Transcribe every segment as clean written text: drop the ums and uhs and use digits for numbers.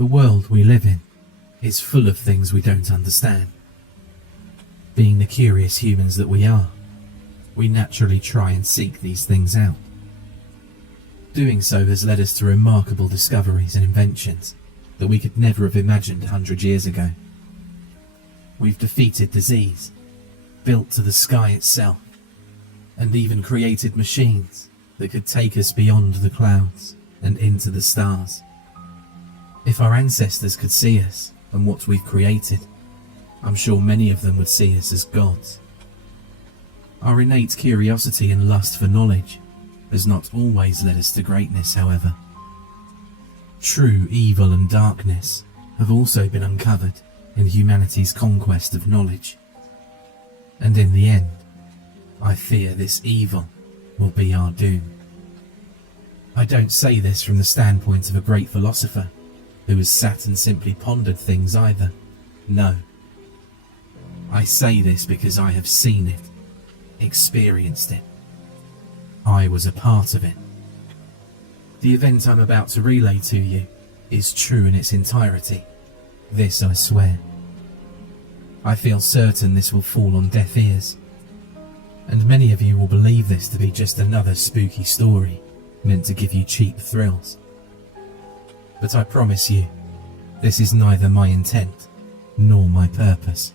The world we live in is full of things we don't understand. Being the curious humans that we are, we naturally try and seek these things out. Doing so has led us to remarkable discoveries and inventions that we could never have imagined 100 years ago. We've defeated disease, built to the sky itself, and even created machines that could take us beyond the clouds and into the stars. If our ancestors could see us and what we've created, I'm sure many of them would see us as gods. Our innate curiosity and lust for knowledge has not always led us to greatness, however. True evil and darkness have also been uncovered in humanity's conquest of knowledge. And in the end, I fear this evil will be our doom. I don't say this from the standpoint of a great philosopher who has sat and simply pondered things either. No. I say this because I have seen it, experienced it. I was a part of it. The event I'm about to relay to you is true in its entirety. This I swear. I feel certain this will fall on deaf ears, and many of you will believe this to be just another spooky story meant to give you cheap thrills. But I promise you, this is neither my intent nor my purpose.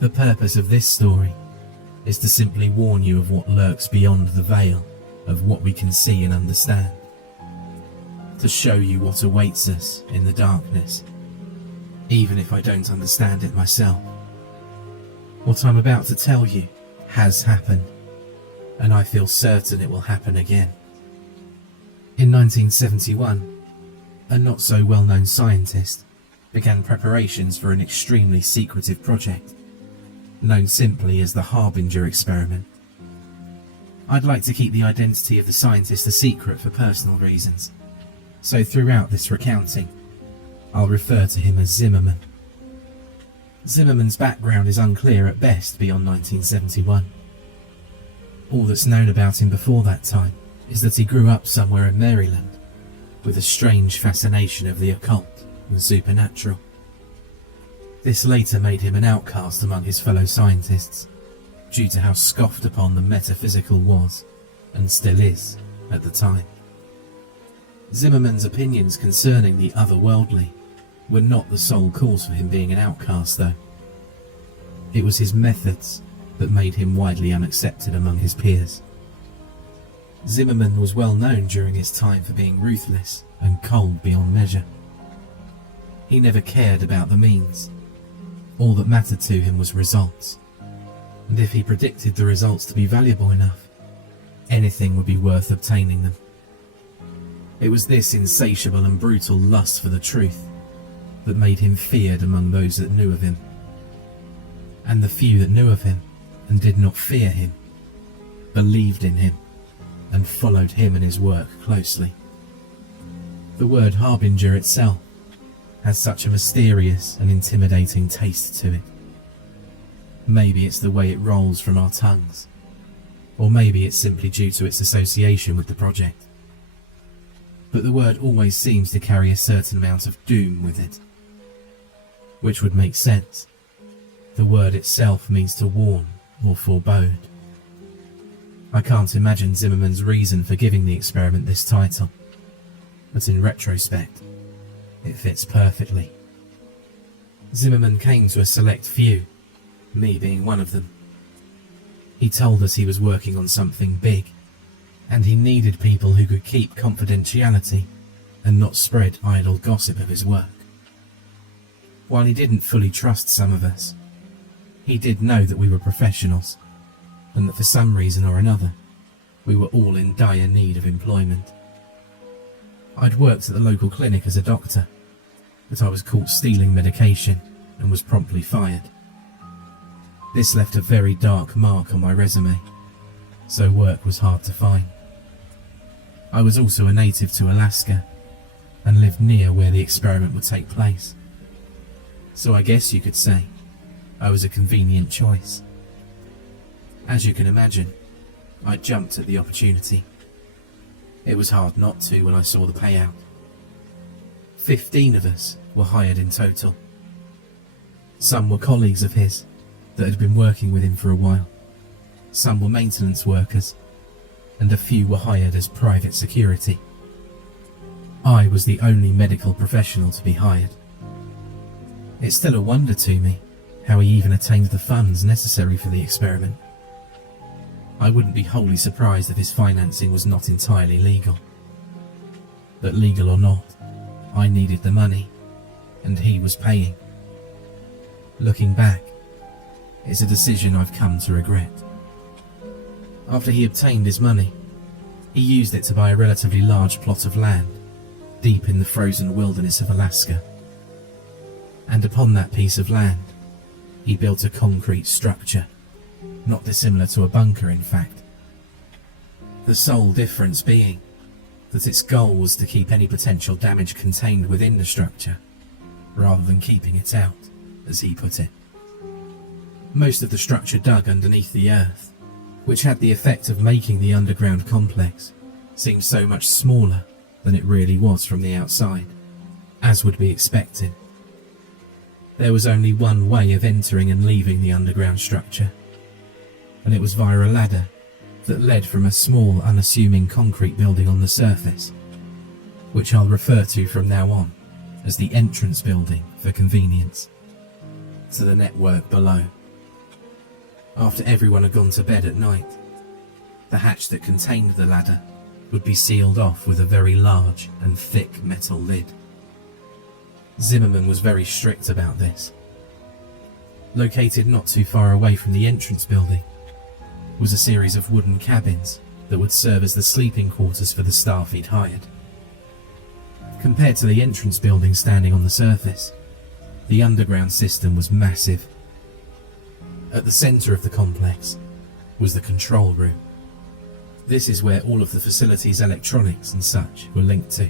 The purpose of this story is to simply warn you of what lurks beyond the veil of what we can see and understand, to show you what awaits us in the darkness, even if I don't understand it myself. What I'm about to tell you has happened, and I feel certain it will happen again. In 1971, a not so well-known scientist began preparations for an extremely secretive project, known simply as the Harbinger Experiment. I'd like to keep the identity of the scientist a secret for personal reasons, so throughout this recounting, I'll refer to him as Zimmerman. Zimmerman's background is unclear at best beyond 1971. All that's known about him before that time is that he grew up somewhere in Maryland, with a strange fascination of the occult and supernatural. This later made him an outcast among his fellow scientists, due to how scoffed upon the metaphysical was, and still is, at the time. Zimmerman's opinions concerning the otherworldly were not the sole cause for him being an outcast, though. It was his methods that made him widely unaccepted among his peers. Zimmerman was well known during his time for being ruthless and cold beyond measure. He never cared about the means. All that mattered to him was results, and if he predicted the results to be valuable enough, anything would be worth obtaining them. It was this insatiable and brutal lust for the truth that made him feared among those that knew of him. And the few that knew of him and did not fear him believed in him and followed him and his work closely. The word Harbinger itself has such a mysterious and intimidating taste to it. Maybe it's the way it rolls from our tongues, or maybe it's simply due to its association with the project. But the word always seems to carry a certain amount of doom with it, which would make sense. The word itself means to warn or forebode. I can't imagine Zimmerman's reason for giving the experiment this title, but in retrospect, it fits perfectly. Zimmerman came to a select few, me being one of them. He told us he was working on something big, and he needed people who could keep confidentiality and not spread idle gossip of his work. While he didn't fully trust some of us, he did know that we were professionals, and that for some reason or another, we were all in dire need of employment. I'd worked at the local clinic as a doctor, but I was caught stealing medication and was promptly fired. This left a very dark mark on my resume, so work was hard to find. I was also a native to Alaska and lived near where the experiment would take place, so I guess you could say I was a convenient choice. As you can imagine, I jumped at the opportunity. It was hard not to when I saw the payout. 15 of us were hired in total. Some were colleagues of his that had been working with him for a while. Some were maintenance workers, and a few were hired as private security. I was the only medical professional to be hired. It's still a wonder to me how he even attained the funds necessary for the experiment. I wouldn't be wholly surprised if his financing was not entirely legal. But legal or not, I needed the money, and he was paying. Looking back, it's a decision I've come to regret. After he obtained his money, he used it to buy a relatively large plot of land deep in the frozen wilderness of Alaska. And upon that piece of land, he built a concrete structure, not dissimilar to a bunker in fact. The sole difference being that its goal was to keep any potential damage contained within the structure, rather than keeping it out, as he put it. Most of the structure dug underneath the earth, which had the effect of making the underground complex seem so much smaller than it really was from the outside, as would be expected. There was only one way of entering and leaving the underground structure, and it was via a ladder that led from a small, unassuming concrete building on the surface, which I'll refer to from now on as the entrance building for convenience, to the network below. After everyone had gone to bed at night, the hatch that contained the ladder would be sealed off with a very large and thick metal lid. Zimmerman was very strict about this. Located not too far away from the entrance building was a series of wooden cabins that would serve as the sleeping quarters for the staff he'd hired. Compared to the entrance building standing on the surface, the underground system was massive. At the centre of the complex was the control room. This is where all of the facility's electronics and such were linked to.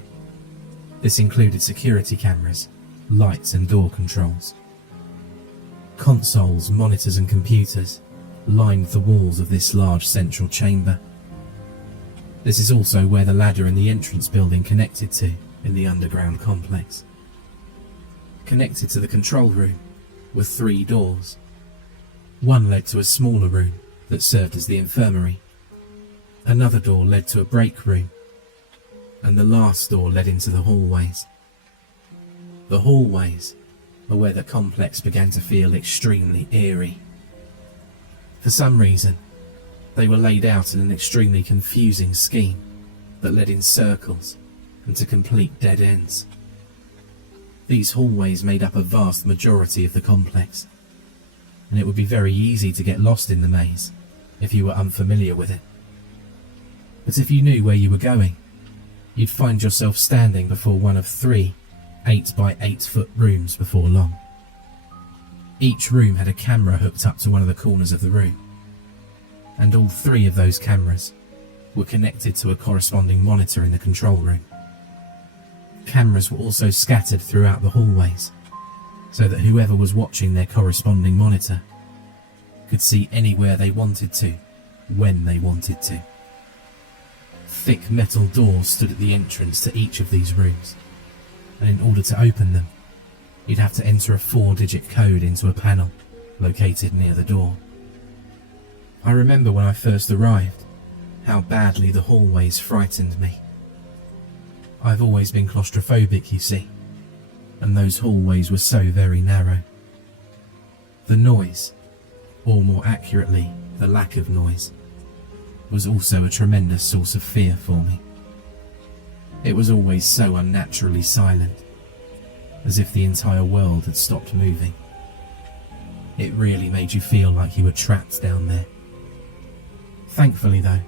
This included security cameras, lights and door controls. Consoles, monitors and computers lined the walls of this large central chamber. This is also where the ladder in the entrance building connected to in the underground complex. Connected to the control room were 3 doors. One led to a smaller room that served as the infirmary. Another door led to a break room, and the last door led into the hallways. The hallways are where the complex began to feel extremely eerie. For some reason, they were laid out in an extremely confusing scheme that led in circles and to complete dead ends. These hallways made up a vast majority of the complex, and it would be very easy to get lost in the maze if you were unfamiliar with it. But if you knew where you were going, you'd find yourself standing before one of 3 8-by-8-foot rooms before long. Each room had a camera hooked up to one of the corners of the room, and all 3 of those cameras were connected to a corresponding monitor in the control room. Cameras were also scattered throughout the hallways, so that whoever was watching their corresponding monitor could see anywhere they wanted to, when they wanted to. Thick metal doors stood at the entrance to each of these rooms, and in order to open them, you'd have to enter a 4-digit code into a panel located near the door. I remember when I first arrived, how badly the hallways frightened me. I've always been claustrophobic, you see, and those hallways were so very narrow. The noise, or more accurately, the lack of noise, was also a tremendous source of fear for me. It was always so unnaturally silent, as if the entire world had stopped moving. It really made you feel like you were trapped down there. Thankfully though,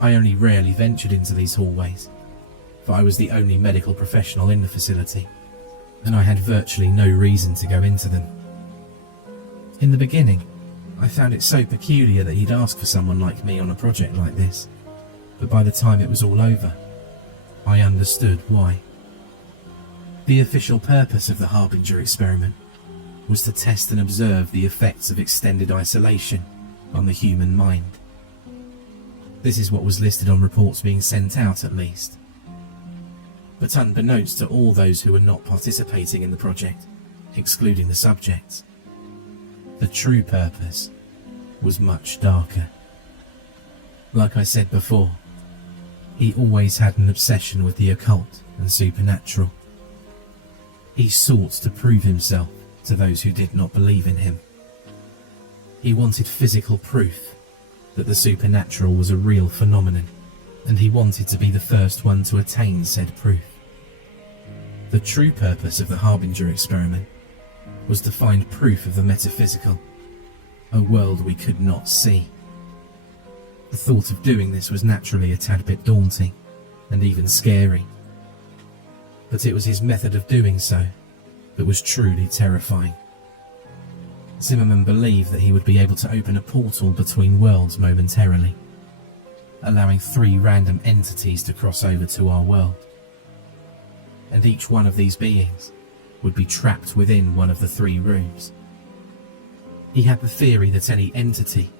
I only rarely ventured into these hallways, for I was the only medical professional in the facility, and I had virtually no reason to go into them. In the beginning, I found it so peculiar that he'd ask for someone like me on a project like this, but by the time it was all over, I understood why. The official purpose of the Harbinger Experiment was to test and observe the effects of extended isolation on the human mind. This is what was listed on reports being sent out, at least. But unbeknownst to all those who were not participating in the project, excluding the subjects, the true purpose was much darker. Like I said before, he always had an obsession with the occult and supernatural. He sought to prove himself to those who did not believe in him. He wanted physical proof that the supernatural was a real phenomenon, and he wanted to be the first one to attain said proof. The true purpose of the Harbinger Experiment was to find proof of the metaphysical, a world we could not see. The thought of doing this was naturally a tad bit daunting, and even scary. But it was his method of doing so that was truly terrifying. Zimmerman believed that he would be able to open a portal between worlds momentarily, allowing 3 random entities to cross over to our world. And each one of these beings would be trapped within one of the 3 rooms. He had the theory that any entity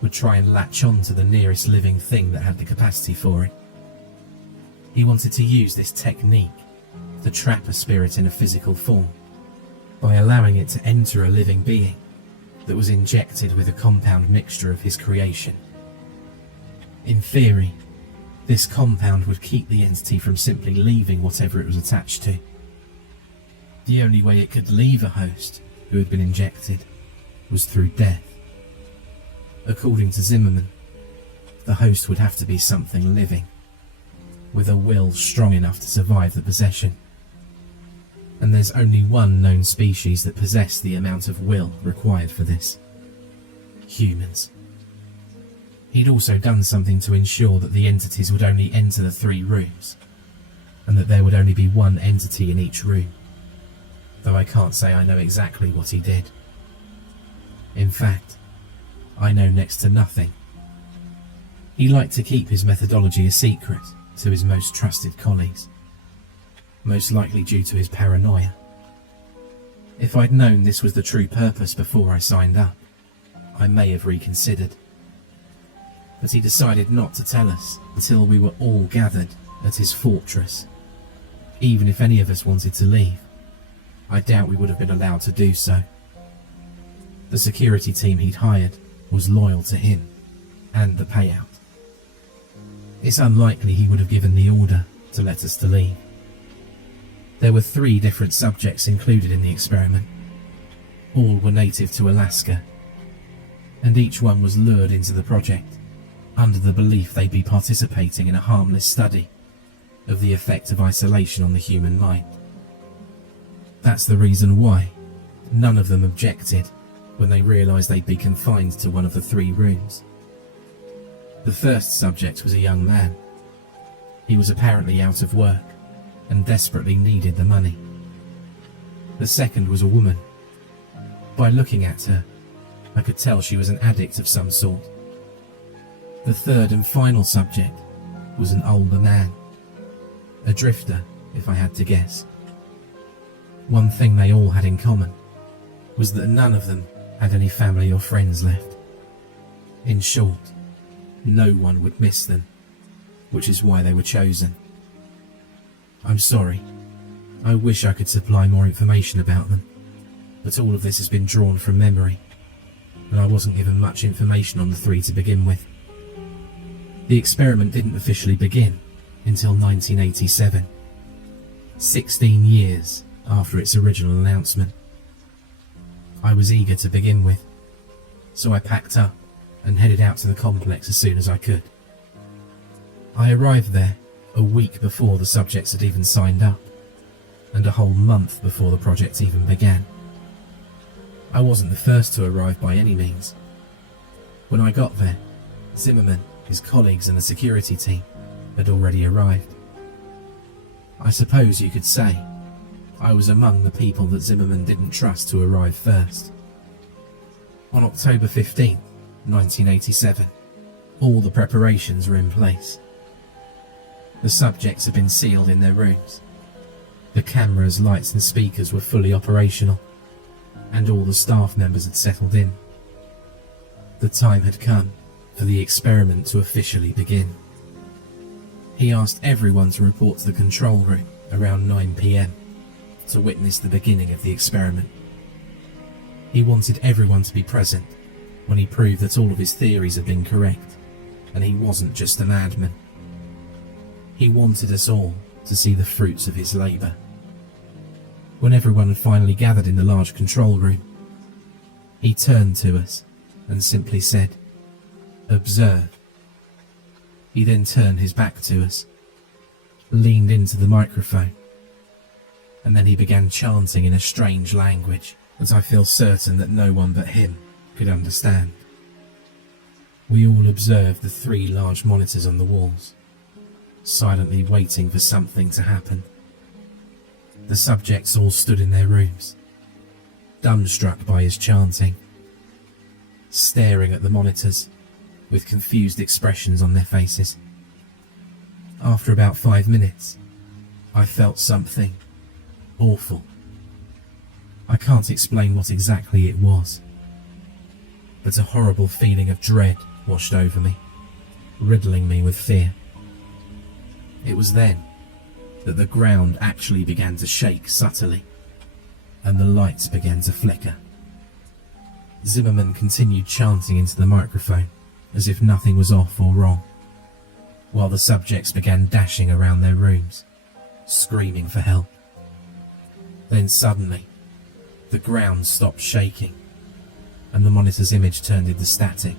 would try and latch on to the nearest living thing that had the capacity for it. He wanted to use this technique to trap a spirit in a physical form by allowing it to enter a living being that was injected with a compound mixture of his creation. In theory, this compound would keep the entity from simply leaving whatever it was attached to. The only way it could leave a host who had been injected was through death. According to Zimmerman, the host would have to be something living, with a will strong enough to survive the possession. And there's only one known species that possess the amount of will required for this: humans. He'd also done something to ensure that the entities would only enter the 3 rooms, and that there would only be one entity in each room, though I can't say I know exactly what he did. In fact, I know next to nothing. He liked to keep his methodology a secret to his most trusted colleagues, most likely due to his paranoia. If I'd known this was the true purpose before I signed up, I may have reconsidered. But he decided not to tell us until we were all gathered at his fortress. Even if any of us wanted to leave, I doubt we would have been allowed to do so. The security team he'd hired was loyal to him and the payout. It's unlikely he would have given the order to let us to leave. There were 3 different subjects included in the experiment. All were native to Alaska, and each one was lured into the project under the belief they'd be participating in a harmless study of the effect of isolation on the human mind. That's the reason why none of them objected when they realised they'd be confined to one of the 3 rooms. The first subject was a young man. He was apparently out of work and desperately needed the money. The second was a woman. By looking at her, I could tell she was an addict of some sort. The third and final subject was an older man. A drifter, if I had to guess. One thing they all had in common was that none of them had any family or friends left. In short, no one would miss them, which is why they were chosen. I'm sorry. I wish I could supply more information about them, but all of this has been drawn from memory, and I wasn't given much information on the 3 to begin with. The experiment didn't officially begin until 1987, 16 years after its original announcement. I was eager to begin with, so I packed up and headed out to the complex as soon as I could. I arrived there a week before the subjects had even signed up, and a whole month before the project even began. I wasn't the first to arrive by any means. When I got there, Zimmerman, his colleagues and the security team had already arrived. I suppose you could say I was among the people that Zimmerman didn't trust to arrive first. On October 15, 1987, all the preparations were in place. The subjects had been sealed in their rooms. The cameras, lights and speakers were fully operational, and all the staff members had settled in. The time had come for the experiment to officially begin. He asked everyone to report to the control room around 9 p.m, to witness the beginning of the experiment. He wanted everyone to be present when he proved that all of his theories had been correct, and he wasn't just a madman. He wanted us all to see the fruits of his labour. When everyone had finally gathered in the large control room, he turned to us and simply said, "Observe." He then turned his back to us, leaned into the microphone, and then he began chanting in a strange language that I feel certain that no one but him could understand. We all observed the 3 large monitors on the walls, silently waiting for something to happen. The subjects all stood in their rooms, dumbstruck by his chanting, staring at the monitors with confused expressions on their faces. After about 5 minutes, I felt something awful. I can't explain what exactly it was, but a horrible feeling of dread washed over me, riddling me with fear. It was then that the ground actually began to shake subtly, and the lights began to flicker. Zimmerman continued chanting into the microphone as if nothing was off or wrong, while the subjects began dashing around their rooms, screaming for help. Then suddenly, the ground stopped shaking, and the monitor's image turned into static.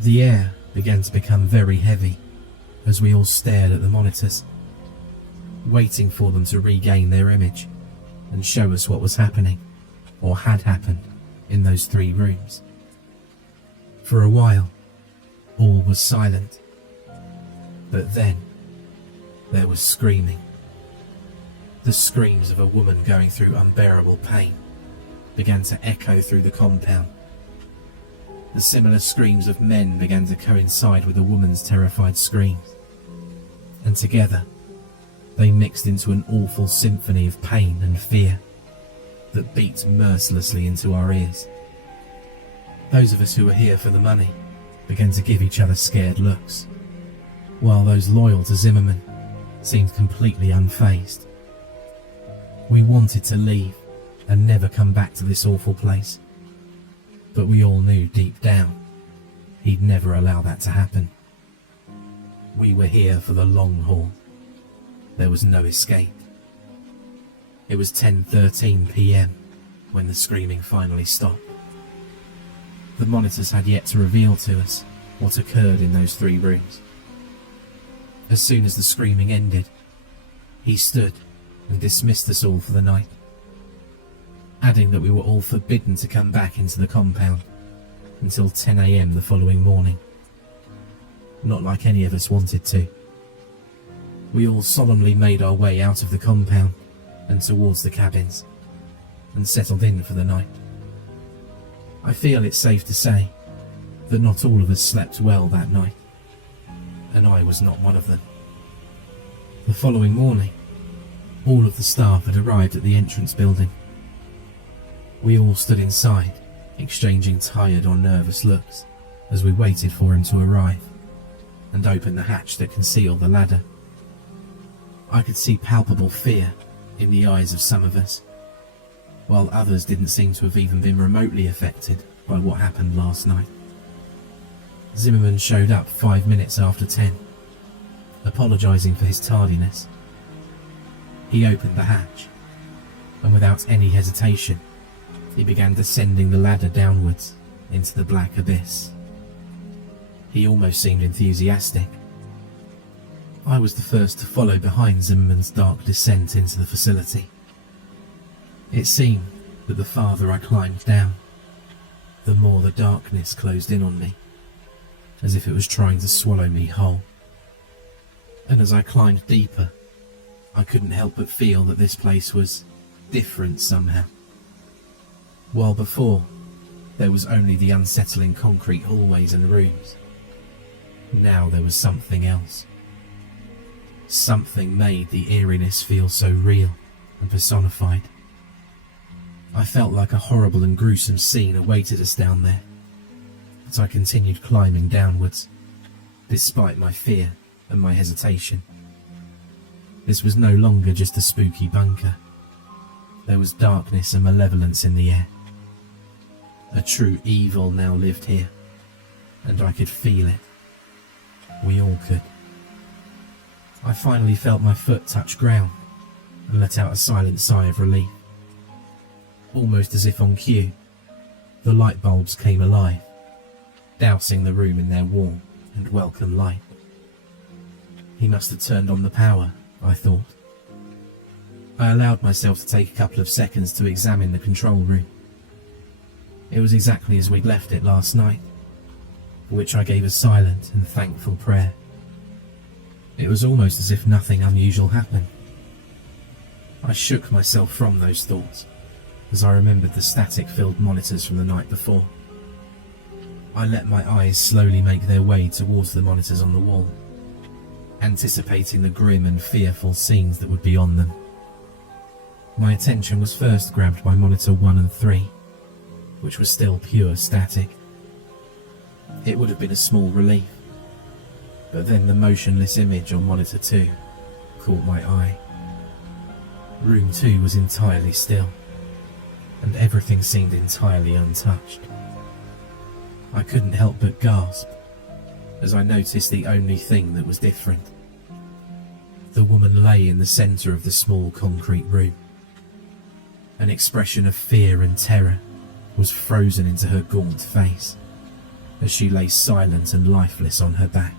The air began to become very heavy as we all stared at the monitors, waiting for them to regain their image and show us what was happening, or had happened, in those 3 rooms. For a while, all was silent, but then there was screaming. The screams of a woman going through unbearable pain began to echo through the compound. The similar screams of men began to coincide with the woman's terrified screams, and together they mixed into an awful symphony of pain and fear that beat mercilessly into our ears. Those of us who were here for the money began to give each other scared looks, while those loyal to Zimmerman seemed completely unfazed. We wanted to leave and never come back to this awful place, but we all knew deep down he'd never allow that to happen. We were here for the long haul. There was no escape. It was 10:13 p.m. when the screaming finally stopped. The monitors had yet to reveal to us what occurred in those 3 rooms. As soon as the screaming ended, he stood and dismissed us all for the night, adding that we were all forbidden to come back into the compound until 10 a.m. the following morning. Not like any of us wanted to. We all solemnly made our way out of the compound and towards the cabins, and settled in for the night. I feel it's safe to say that not all of us slept well that night, and I was not one of them. The following morning, all of the staff had arrived at the entrance building. We all stood inside, exchanging tired or nervous looks as we waited for him to arrive and open the hatch that concealed the ladder. I could see palpable fear in the eyes of some of us, while others didn't seem to have even been remotely affected by what happened last night. Zimmerman showed up 5 minutes after 10, apologising for his tardiness. He opened the hatch, and without any hesitation, he began descending the ladder downwards into the black abyss. He almost seemed enthusiastic. I was the first to follow behind Zimmerman's dark descent into the facility. It seemed that the farther I climbed down, the more the darkness closed in on me, as if it was trying to swallow me whole. And as I climbed deeper, I couldn't help but feel that this place was different somehow. While before, there was only the unsettling concrete hallways and rooms, now there was something else. Something made the eeriness feel so real and personified. I felt like a horrible and gruesome scene awaited us down there, but I continued climbing downwards, despite my fear and my hesitation. This was no longer just a spooky bunker. There was darkness and malevolence in the air. A true evil now lived here, and I could feel it. We all could. I finally felt my foot touch ground and let out a silent sigh of relief. Almost as if on cue, the light bulbs came alive, dousing the room in their warm and welcome light. He must have turned on the power, I thought. I allowed myself to take a couple of seconds to examine the control room. It was exactly as we'd left it last night, for which I gave a silent and thankful prayer. It was almost as if nothing unusual happened. I shook myself from those thoughts as I remembered the static-filled monitors from the night before. I let my eyes slowly make their way towards the monitors on the wall, anticipating the grim and fearful scenes that would be on them. My attention was first grabbed by monitor 1 and 3, which was still pure static. It would have been a small relief, but then the motionless image on monitor 2 caught my eye. Room 2 was entirely still, and everything seemed entirely untouched. I couldn't help but gasp as I noticed the only thing that was different. The woman lay in the centre of the small concrete room. An expression of fear and terror was frozen into her gaunt face as she lay silent and lifeless on her back.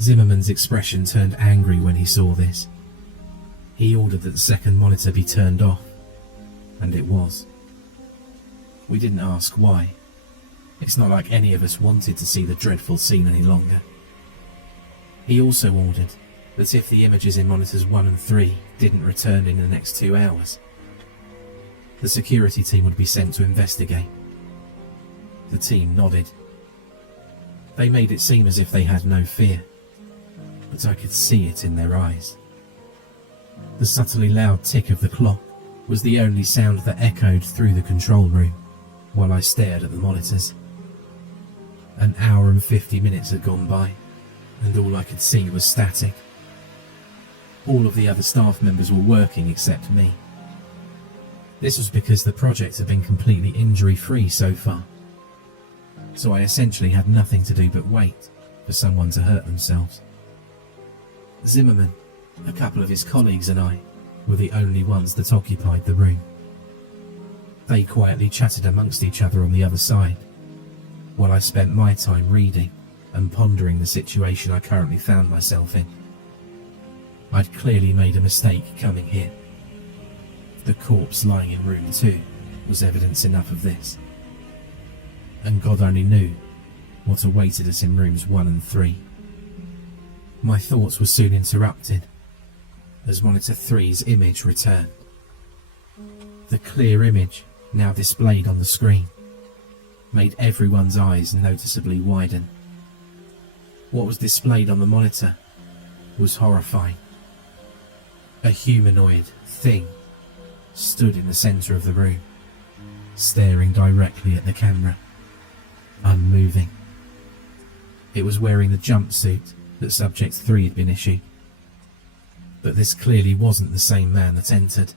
Zimmerman's expression turned angry when he saw this. He ordered that the second monitor be turned off, and it was. We didn't ask why. It's not like any of us wanted to see the dreadful scene any longer. He also ordered that if the images in monitors 1 and 3 didn't return in the next 2 hours, the security team would be sent to investigate. The team nodded. They made it seem as if they had no fear, but I could see it in their eyes. The subtly loud tick of the clock was the only sound that echoed through the control room while I stared at the monitors. An hour and 50 minutes had gone by, and all I could see was static. All of the other staff members were working except me. This was because the project had been completely injury-free so far, so I essentially had nothing to do but wait for someone to hurt themselves. Zimmerman, a couple of his colleagues and I were the only ones that occupied the room. They quietly chatted amongst each other on the other side, while I spent my time reading and pondering the situation I currently found myself in. I'd clearly made a mistake coming here. The corpse lying in room 2 was evidence enough of this, and God only knew what awaited us in rooms 1 and 3. My thoughts were soon interrupted as monitor 3's image returned. The clear image, now displayed on the screen, made everyone's eyes noticeably widen. What was displayed on the monitor was horrifying. A humanoid thing stood in the centre of the room, staring directly at the camera, unmoving. It was wearing the jumpsuit that Subject 3 had been issued, but this clearly wasn't the same man that entered.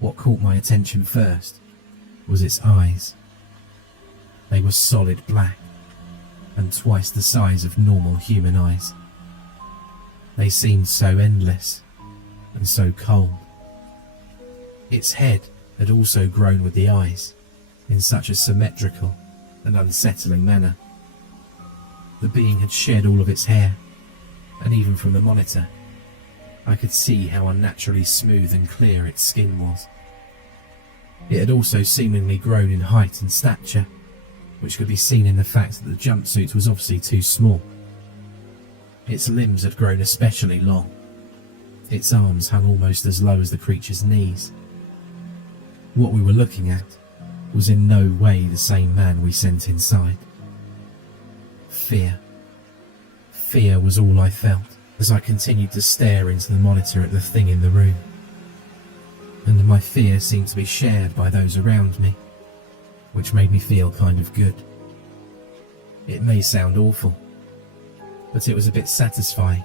What caught my attention first was its eyes. They were solid black and twice the size of normal human eyes. They seemed so endless and so cold. Its head had also grown with the eyes in such a symmetrical and unsettling manner. The being had shed all of its hair, and even from the monitor, I could see how unnaturally smooth and clear its skin was. It had also seemingly grown in height and stature, which could be seen in the fact that the jumpsuit was obviously too small. Its limbs had grown especially long. Its arms hung almost as low as the creature's knees. What we were looking at was in no way the same man we sent inside. Fear. Fear was all I felt as I continued to stare into the monitor at the thing in the room. And my fear seemed to be shared by those around me, which made me feel kind of good. It may sound awful, but it was a bit satisfying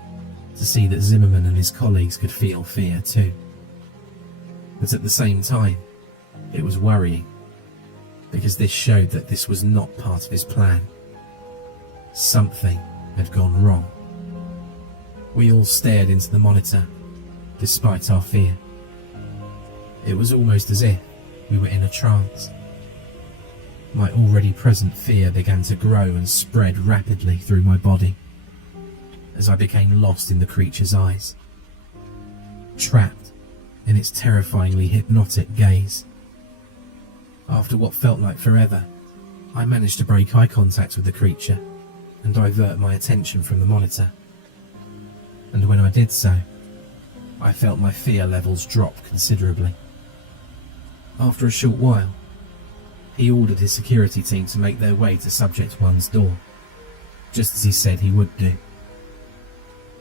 to see that Zimmerman and his colleagues could feel fear too. But at the same time, it was worrying, because this showed that this was not part of his plan. Something had gone wrong. We all stared into the monitor, despite our fear. It was almost as if we were in a trance. My already present fear began to grow and spread rapidly through my body, as I became lost in the creature's eyes, trapped in its terrifyingly hypnotic gaze. After what felt like forever, I managed to break eye contact with the creature and divert my attention from the monitor. And when I did so, I felt my fear levels drop considerably. After a short while, he ordered his security team to make their way to Subject 1's door, just as he said he would do.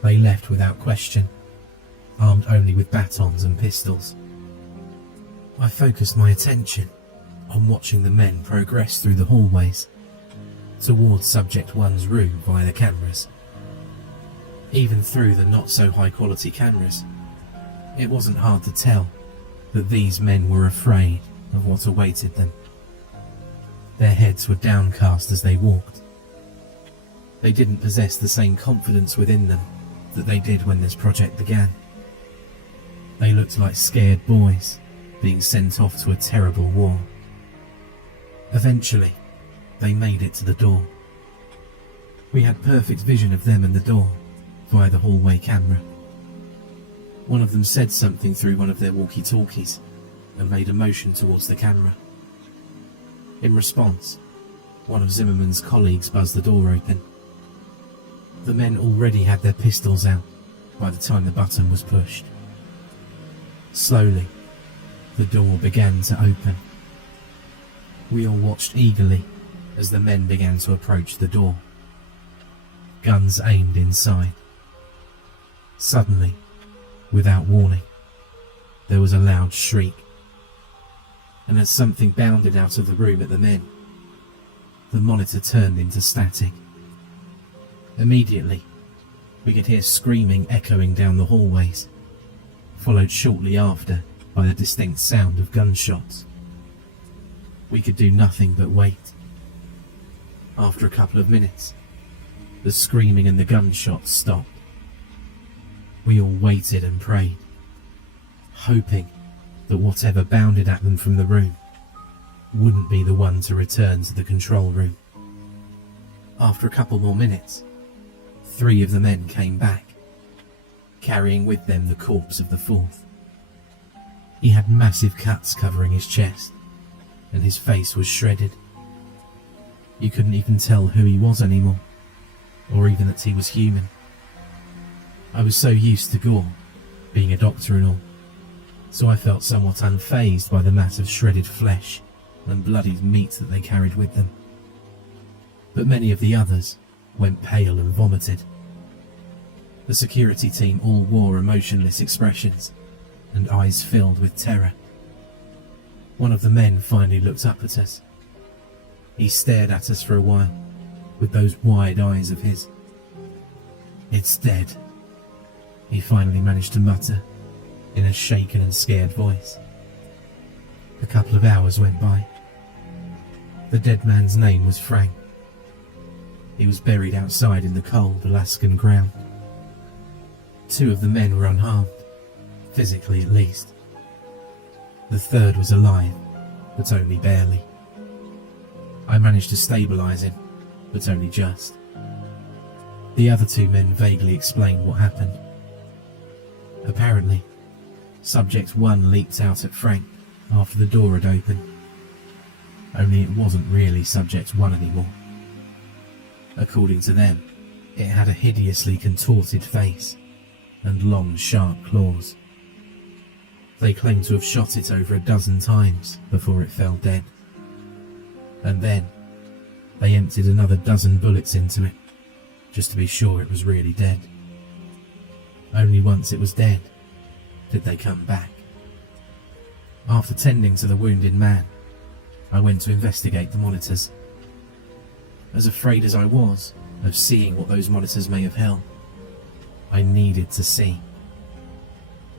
They left without question, armed only with batons and pistols. I focused my attention on watching the men progress through the hallways towards Subject 1's room via the cameras. Even through the not-so-high-quality cameras, it wasn't hard to tell that these men were afraid of what awaited them. Their heads were downcast as they walked. They didn't possess the same confidence within them that they did when this project began. They looked like scared boys being sent off to a terrible war. Eventually, they made it to the door. We had perfect vision of them and the door via the hallway camera. One of them said something through one of their walkie-talkies and made a motion towards the camera. In response, one of Zimmerman's colleagues buzzed the door open. The men already had their pistols out by the time the button was pushed. Slowly, the door began to open. We all watched eagerly as the men began to approach the door, guns aimed inside. Suddenly, without warning, there was a loud shriek, and as something bounded out of the room at the men, the monitor turned into static. Immediately, we could hear screaming echoing down the hallways, followed shortly after by the distinct sound of gunshots. We could do nothing but wait. After a couple of minutes, the screaming and the gunshots stopped. We all waited and prayed, hoping that whatever bounded at them from the room wouldn't be the one to return to the control room. After a couple more minutes, 3 of the men came back, carrying with them the corpse of the 4th. He had massive cuts covering his chest, and his face was shredded. You couldn't even tell who he was anymore, or even that he was human. I was so used to gore, being a doctor and all, so I felt somewhat unfazed by the mass of shredded flesh and bloodied meat that they carried with them. But many of the others went pale and vomited. The security team all wore emotionless expressions and eyes filled with terror. One of the men finally looked up at us. He stared at us for a while with those wide eyes of his. "It's dead," he finally managed to mutter in a shaken and scared voice. A couple of hours went by. The dead man's name was Frank. He was buried outside in the cold Alaskan ground. 2 of the men were unharmed, physically at least. The 3rd was alive, but only barely. I managed to stabilize him, but only just. The other 2 men vaguely explained what happened. Apparently, Subject 1 leaped out at Frank after the door had opened. Only it wasn't really Subject 1 anymore. According to them, it had a hideously contorted face and long, sharp claws. They claimed to have shot it over a dozen times before it fell dead. And then, they emptied another dozen bullets into it, just to be sure it was really dead. Only once it was dead did they come back. After tending to the wounded man, I went to investigate the monitors. As afraid as I was of seeing what those monitors may have held, I needed to see.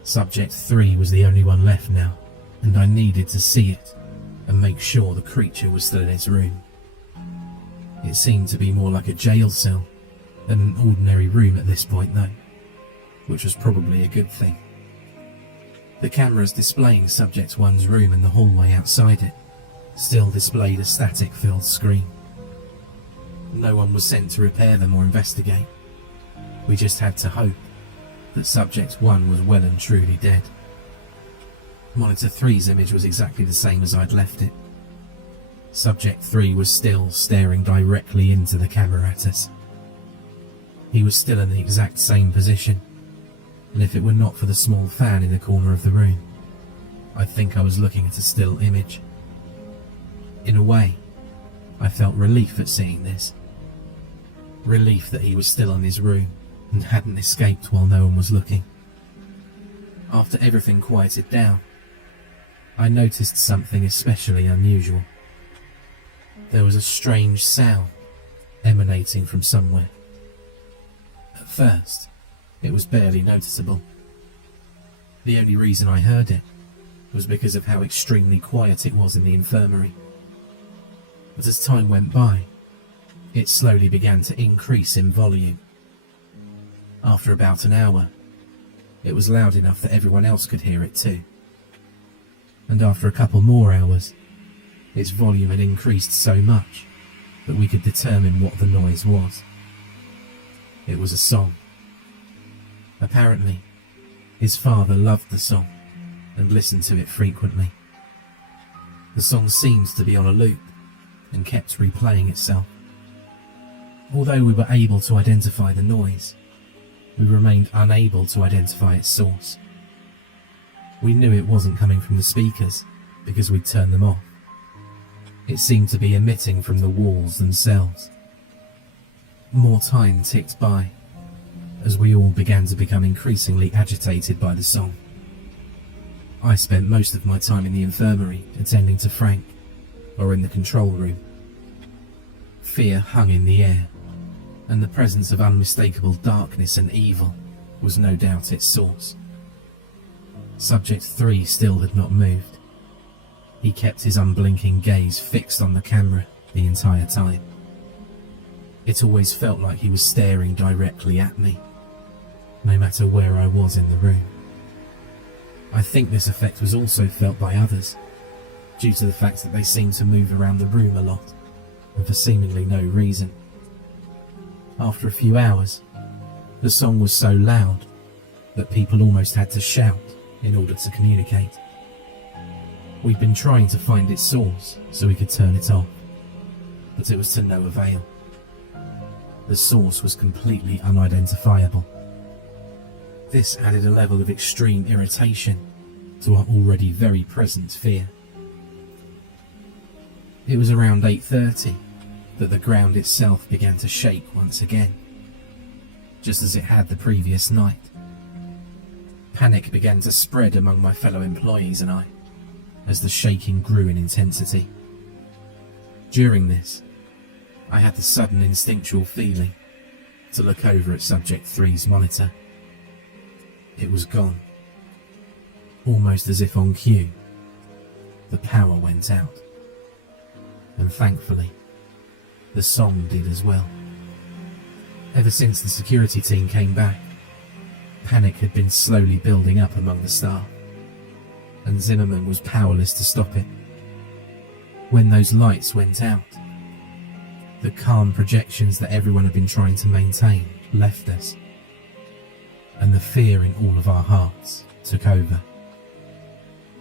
Subject 3 was the only one left now, and I needed to see it and make sure the creature was still in its room. It seemed to be more like a jail cell than an ordinary room at this point though, which was probably a good thing. The cameras displaying Subject 1's room and the hallway outside it still displayed a static-filled screen. No one was sent to repair them or investigate. We just had to hope that Subject 1 was well and truly dead. Monitor 3's image was exactly the same as I'd left it. Subject 3 was still staring directly into the camera at us. He was still in the exact same position, and if it were not for the small fan in the corner of the room, I think I was looking at a still image. In a way, I felt relief at seeing this. Relief that he was still in his room and hadn't escaped while no one was looking. After everything quieted down, I noticed something especially unusual. There was a strange sound emanating from somewhere. At first, it was barely noticeable. The only reason I heard it was because of how extremely quiet it was in the infirmary. But as time went by, it slowly began to increase in volume. After about an hour, it was loud enough that everyone else could hear it too. And after a couple more hours, its volume had increased so much that we could determine what the noise was. It was a song. Apparently, his father loved the song and listened to it frequently. The song seemed to be on a loop and kept replaying itself. Although we were able to identify the noise, we remained unable to identify its source. We knew it wasn't coming from the speakers because we'd turned them off. It seemed to be emitting from the walls themselves. More time ticked by as we all began to become increasingly agitated by the song. I spent most of my time in the infirmary attending to Frank, or in the control room. Fear hung in the air, and the presence of unmistakable darkness and evil was no doubt its source. Subject 3 still had not moved. He kept his unblinking gaze fixed on the camera the entire time. It always felt like he was staring directly at me, no matter where I was in the room. I think this effect was also felt by others, due to the fact that they seemed to move around the room a lot, and for seemingly no reason. After a few hours, the song was so loud that people almost had to shout in order to communicate. We'd been trying to find its source so we could turn it off, but it was to no avail. The source was completely unidentifiable. This added a level of extreme irritation to our already very present fear. It was around 8:30 that the ground itself began to shake once again, just as it had the previous night. Panic began to spread among my fellow employees and I, as the shaking grew in intensity. During this, I had the sudden instinctual feeling to look over at Subject 3's monitor. It was gone. Almost as if on cue, the power went out. And thankfully, the song did as well. Ever since the security team came back, panic had been slowly building up among the staff, and Zimmerman was powerless to stop it. When those lights went out, the calm projections that everyone had been trying to maintain left us, and the fear in all of our hearts took over.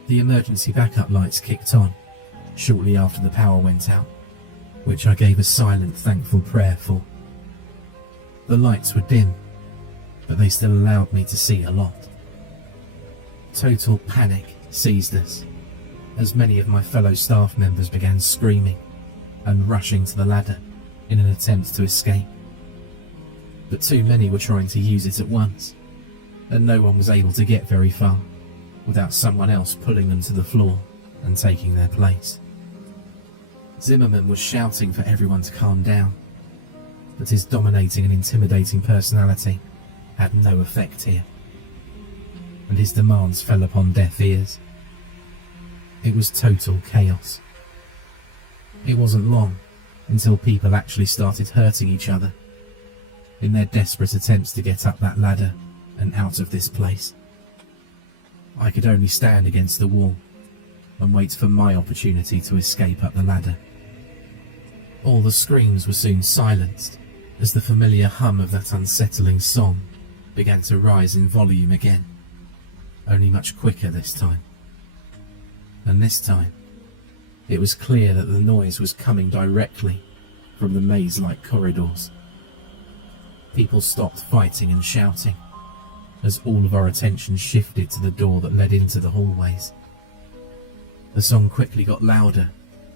The emergency backup lights kicked on shortly after the power went out, which I gave a silent, thankful prayer for. The lights were dim, but they still allowed me to see a lot. Total panic seized us, as many of my fellow staff members began screaming and rushing to the ladder in an attempt to escape. But too many were trying to use it at once, and no one was able to get very far without someone else pulling them to the floor and taking their place. Zimmerman was shouting for everyone to calm down, but his dominating and intimidating personality had no effect here, and his demands fell upon deaf ears. It was total chaos. It wasn't long until people actually started hurting each other in their desperate attempts to get up that ladder and out of this place. I could only stand against the wall and wait for my opportunity to escape up the ladder. All the screams were soon silenced as the familiar hum of that unsettling song began to rise in volume again, only much quicker this time. And this time, it was clear that the noise was coming directly from the maze-like corridors. People stopped fighting and shouting as all of our attention shifted to the door that led into the hallways. The song quickly got louder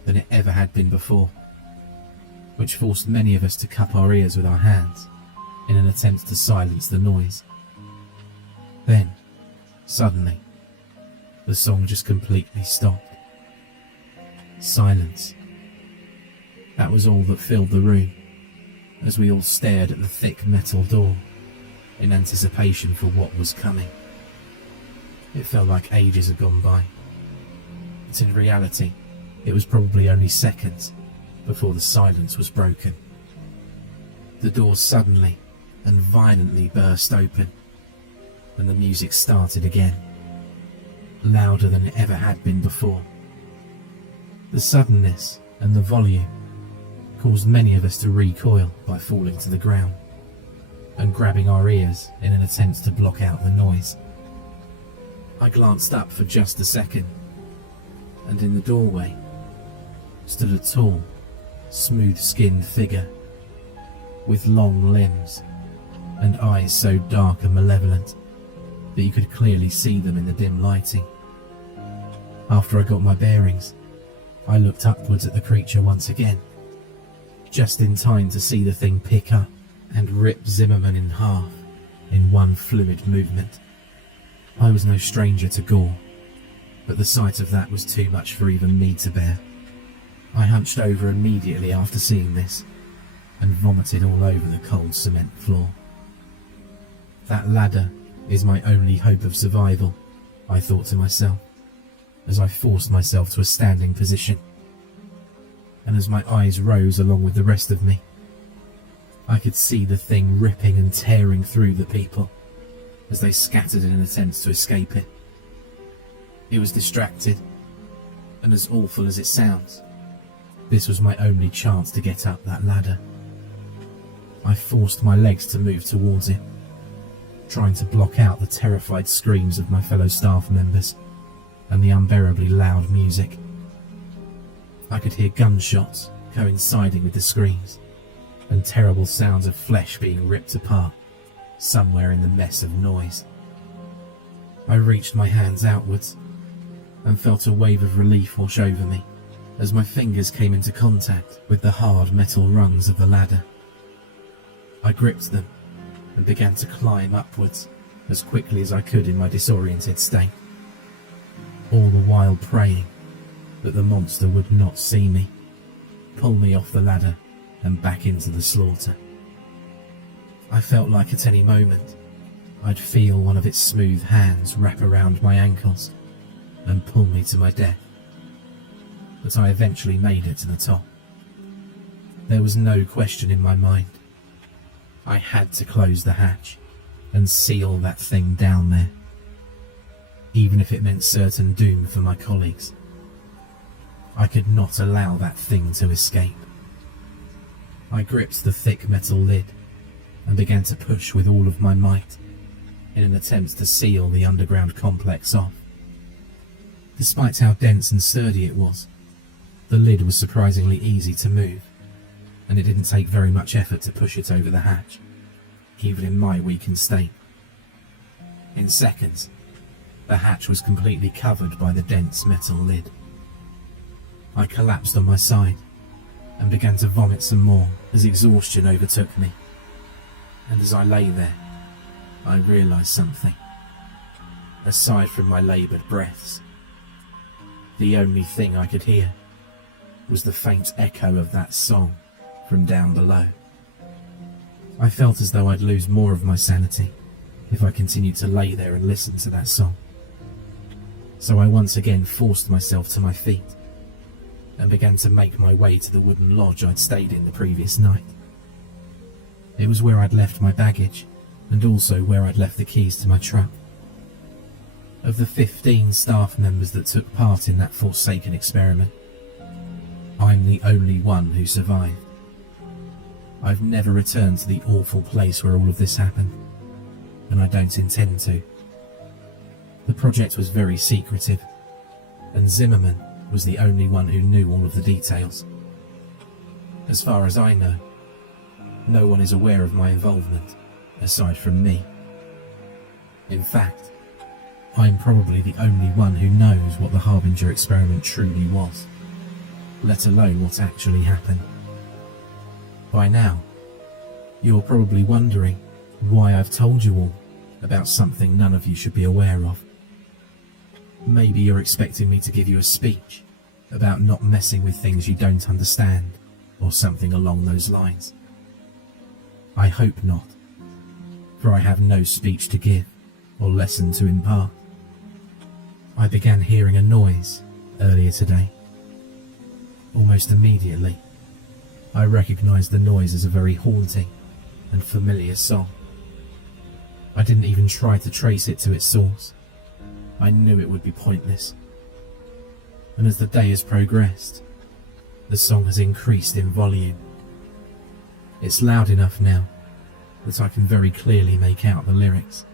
than it ever had been before, which forced many of us to cup our ears with our hands in an attempt to silence the noise. Then, suddenly, the song just completely stopped. Silence. That was all that filled the room as we all stared at the thick metal door in anticipation for what was coming. It felt like ages had gone by, but in reality, it was probably only seconds before the silence was broken. The door suddenly and violently burst open, and the music started again, louder than it ever had been before. The suddenness and the volume caused many of us to recoil by falling to the ground and grabbing our ears in an attempt to block out the noise. I glanced up for just a second, and in the doorway stood a tall, smooth-skinned figure with long limbs and eyes so dark and malevolent that you could clearly see them in the dim lighting. After I got my bearings, I looked upwards at the creature once again, just in time to see the thing pick up and rip Zimmerman in half in one fluid movement. I was no stranger to gore, but the sight of that was too much for even me to bear. I hunched over immediately after seeing this and vomited all over the cold cement floor. That ladder is my only hope of survival, I thought to myself, as I forced myself to a standing position. And as my eyes rose along with the rest of me, I could see the thing ripping and tearing through the people as they scattered in an attempt to escape it. It was distracted, and as awful as it sounds, this was my only chance to get up that ladder. I forced my legs to move towards it, trying to block out the terrified screams of my fellow staff members and the unbearably loud music. I could hear gunshots coinciding with the screams and terrible sounds of flesh being ripped apart somewhere in the mess of noise. I reached my hands outwards and felt a wave of relief wash over me as my fingers came into contact with the hard metal rungs of the ladder. I gripped them and began to climb upwards as quickly as I could in my disoriented state, all the while praying that the monster would not see me, pull me off the ladder and back into the slaughter. I felt like at any moment I'd feel one of its smooth hands wrap around my ankles and pull me to my death, but I eventually made it to the top. There was no question in my mind. I had to close the hatch and seal that thing down there, even if it meant certain doom for my colleagues. I could not allow that thing to escape. I gripped the thick metal lid and began to push with all of my might in an attempt to seal the underground complex off. Despite how dense and sturdy it was, the lid was surprisingly easy to move, and it didn't take very much effort to push it over the hatch, even in my weakened state. In seconds, the hatch was completely covered by the dense metal lid. I collapsed on my side and began to vomit some more as exhaustion overtook me. And as I lay there, I realised something. Aside from my laboured breaths, the only thing I could hear was the faint echo of that song from down below. I felt as though I'd lose more of my sanity if I continued to lay there and listen to that song. So I once again forced myself to my feet and began to make my way to the wooden lodge I'd stayed in the previous night. It was where I'd left my baggage and also where I'd left the keys to my truck. Of the 15 staff members that took part in that forsaken experiment, I'm the only one who survived. I've never returned to the awful place where all of this happened, and I don't intend to. The project was very secretive, and Zimmerman was the only one who knew all of the details. As far as I know, no one is aware of my involvement, aside from me. In fact, I'm probably the only one who knows what the Harbinger Experiment truly was, let alone what actually happened. By now, you're probably wondering why I've told you all about something none of you should be aware of. Maybe you're expecting me to give you a speech about not messing with things you don't understand, or something along those lines. I hope not, for I have no speech to give or lesson to impart. I began hearing a noise earlier today. Almost immediately, I recognized the noise as a very haunting and familiar song. I didn't even try to trace it to its source. I knew it would be pointless. And as the day has progressed, the song has increased in volume. It's loud enough now that I can very clearly make out the lyrics.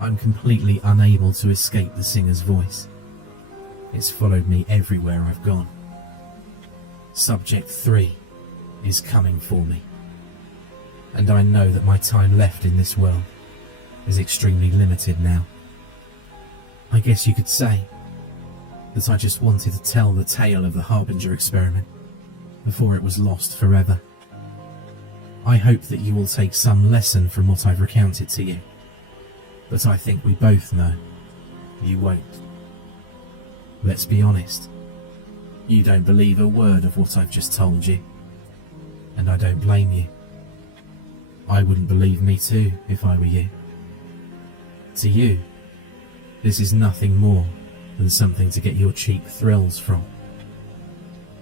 I'm completely unable to escape the singer's voice. It's followed me everywhere I've gone. Subject 3 is coming for me, and I know that my time left in this world is extremely limited now. I guess you could say that I just wanted to tell the tale of the Harbinger Experiment before it was lost forever. I hope that you will take some lesson from what I've recounted to you, but I think we both know you won't. Let's be honest. You don't believe a word of what I've just told you, and I don't blame you. I wouldn't believe me too if I were you. To you, this is nothing more than something to get your cheap thrills from.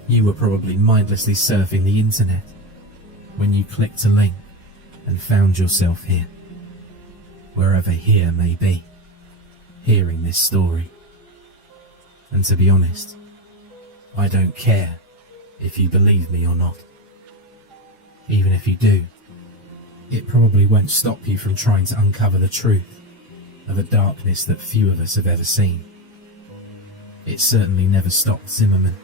You were probably mindlessly surfing the internet when you clicked a link and found yourself here, wherever here may be, hearing this story. And to be honest, I don't care if you believe me or not. Even if you do, it probably won't stop you from trying to uncover the truth of a darkness that few of us have ever seen. It certainly never stopped Zimmerman.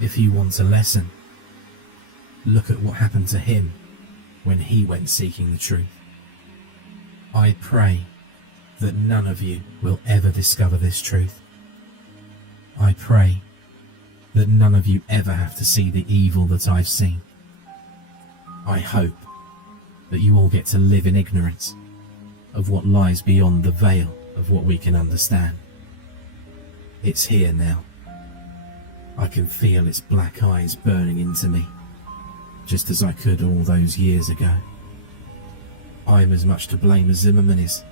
If you want a lesson, look at what happened to him when he went seeking the truth. I pray that none of you will ever discover this truth. I pray that none of you ever have to see the evil that I've seen. I hope that you all get to live in ignorance of what lies beyond the veil of what we can understand. It's here now. I can feel its black eyes burning into me, just as I could all those years ago. I'm as much to blame as Zimmerman is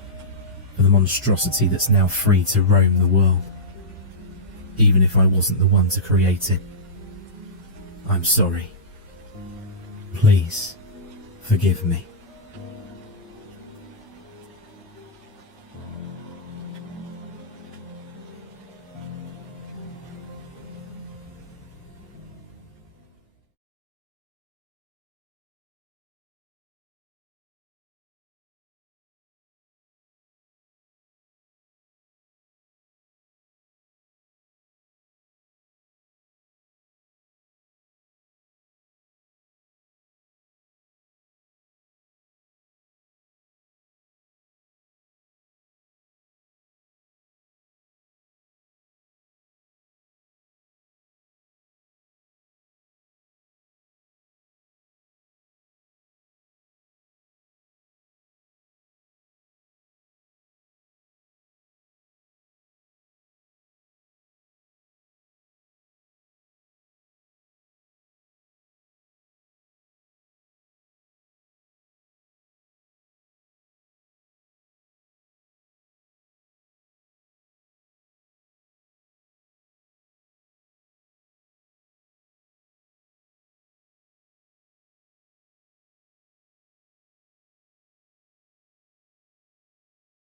for the monstrosity that's now free to roam the world, even if I wasn't the one to create it. I'm sorry. Please, forgive me.